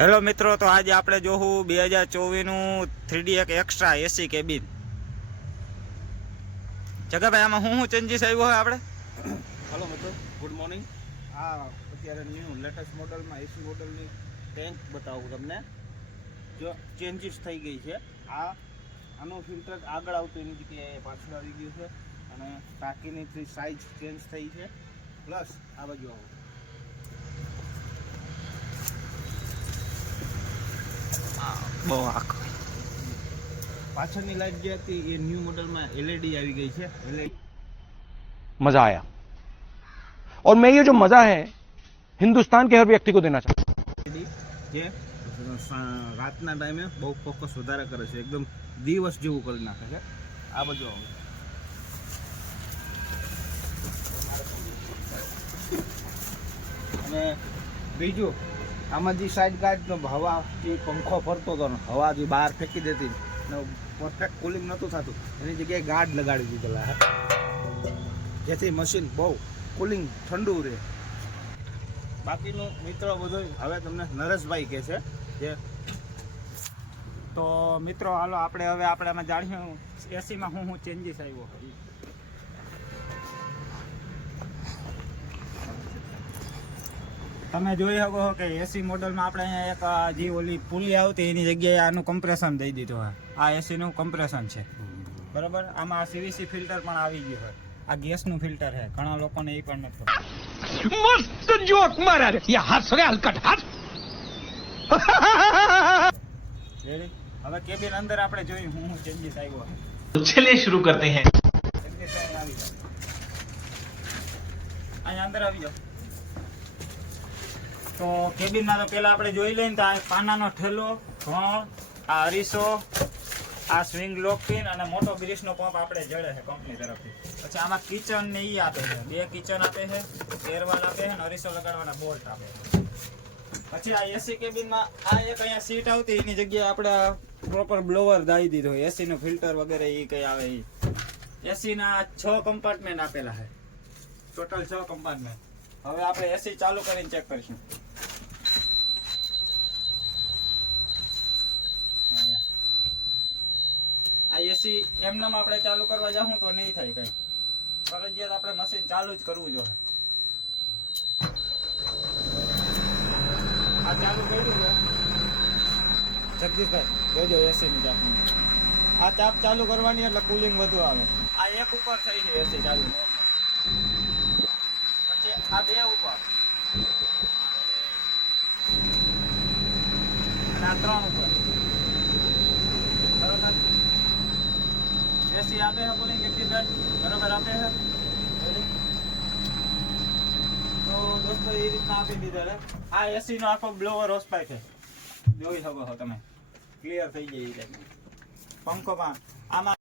Hello મિત્રો, તો આજે આપણે જોવું 2024નું 3D એક એક્સ્ટ્રા એસી કેબિન. જગાભાઈ, આમાં શું ચેન્જીસ આવ્યો હોય આપણે? હલો મિત્રો, ગુડ મોર્નિંગ. આ અત્યારે ન્યૂ લેટેસ્ટ મોડલમાં એસી મોડલની ટેન્ક બતાવું તમને. જો ચેન્જીસ થઈ ગઈ છે. આનું ફિલ્ટર આગળ આવતું એની જગ્યાએ પાછળ આવી ગયું છે અને ટાંકીની સાઇઝ ચેન્જ થઈ છે. પ્લસ આ બાજુ આવો, બહુ આખો પાછળની લાઇટ જે હતી એ ન્યૂ મોડલમાં એલઈડી આવી ગઈ છે. मजा आया और मैं ये जो मजा है हिंदुस्तान के हर व्यक्ति को देना चाहता एलईडी જે રાતના ટાઈમે બહુ ફોકસ વધારે કરે છે, એકદમ દિવસ જેવું કરી નાખે છે. આ બાજુ આવો, અને બીજું આમાં જે સાઈડ ગાર્ડનો હવાથી પંખો ફરતો હતો ને હવા જે બહાર ફેંકી દેતી ને પરફેક્ટ કુલિંગ નહોતું થતું, એની જગ્યાએ ગાર્ડ લગાડી દીધેલા હે, જેથી મશીન બહુ કુલિંગ ઠંડુ રહે. બાકીનું મિત્રો બધું હવે તમને નરેશભાઈ કહે છે. જે તો મિત્રો હાલો આપણે આમાં જાણ્યું એસીમાં શું ચેન્જીસ આવ્યો. તમે જોઈ શકો છો કે એસી મોડલમાં આપણે અહીંયા એક જે ઓલી પુલી આવતી એની જગ્યાએ આનું કમ્પ્રેશન દઈ દીધું હોય. આ એસીનું કમ્પ્રેશન છે, બરાબર. આમાં સીવીસી ફિલ્ટર પણ આવી ગયું હોય. આ ગેસનું ફિલ્ટર છે, ઘણા લોકોને એ પણ નથી. मस्त जोक मारा रे ये हंस रे हलकट हंस હવે કેબિન અંદર આપણે જોયું શું ચેન્જીસ આવ્યો. चलिए शुरू करते हैं. અહીંયા અંદર આવી જાઓ. તો કેબિનમાં તો પેલા આપણે જોઈ લઈએ ને તો આ પાનાનો ઠેલો, ઘણ, આ અરીસો, આ સ્વિંગ લોક પિન અને મોટો ગ્રીસનો પંપ આપણે જડે છે કંપની તરફથી. પછી આમાં કિચન ને ઈ આપે છે, 2 કિચન આપે છે, એરવાલ આપે છે અને અરીસો લગાડવાના બોલ્ટ આપે છે. પછી આ એસી કેબિનમાં આ એક અહીંયા સીટ આવતી એની જગ્યાએ આપણે પ્રોપર બ્લોવર દાઈ દીધો. એસી નું ફિલ્ટર વગેરે ઈ કઈ આવે ઈ. એસી ના 6 કમ્પાર્ટમેન્ટ આપેલા છે, ટોટલ 6 કમ્પાર્ટમેન્ટ. હવે આપણે એસી ચાલુ કરીને ચેક કરીશું. આ એસી એમનેમ આપણે ચાલુ કરવા જાઉં તો નહીં થાય કઈ, ફરજિયાત આપણે મશીન ચાલુ જ કરવું જોઈએ. આ ચાલુ કર્યું છે જગદીશભાઈ, જોજો એસી ની ચાપ. આ ચાપ ચાલુ કરવાની એટલે કુલિંગ વધુ આવે. આ એક ઉપર થઈ છે એસી ચાલુ, પછી આ 2 ઉપર અને આ 3 ઉપર. બરોબર, એસી આપે છે કુલિંગ જગદીશભાઈ, બરોબર આપે છે. તો દોસ્તો એ રીતના આપી દીધા છે. આ એસી નો આખો બ્લોવર હોસપાઈ છે, જોઈ શકો છો તમે, ક્લિયર થઈ જાય. પંખો પણ આમાં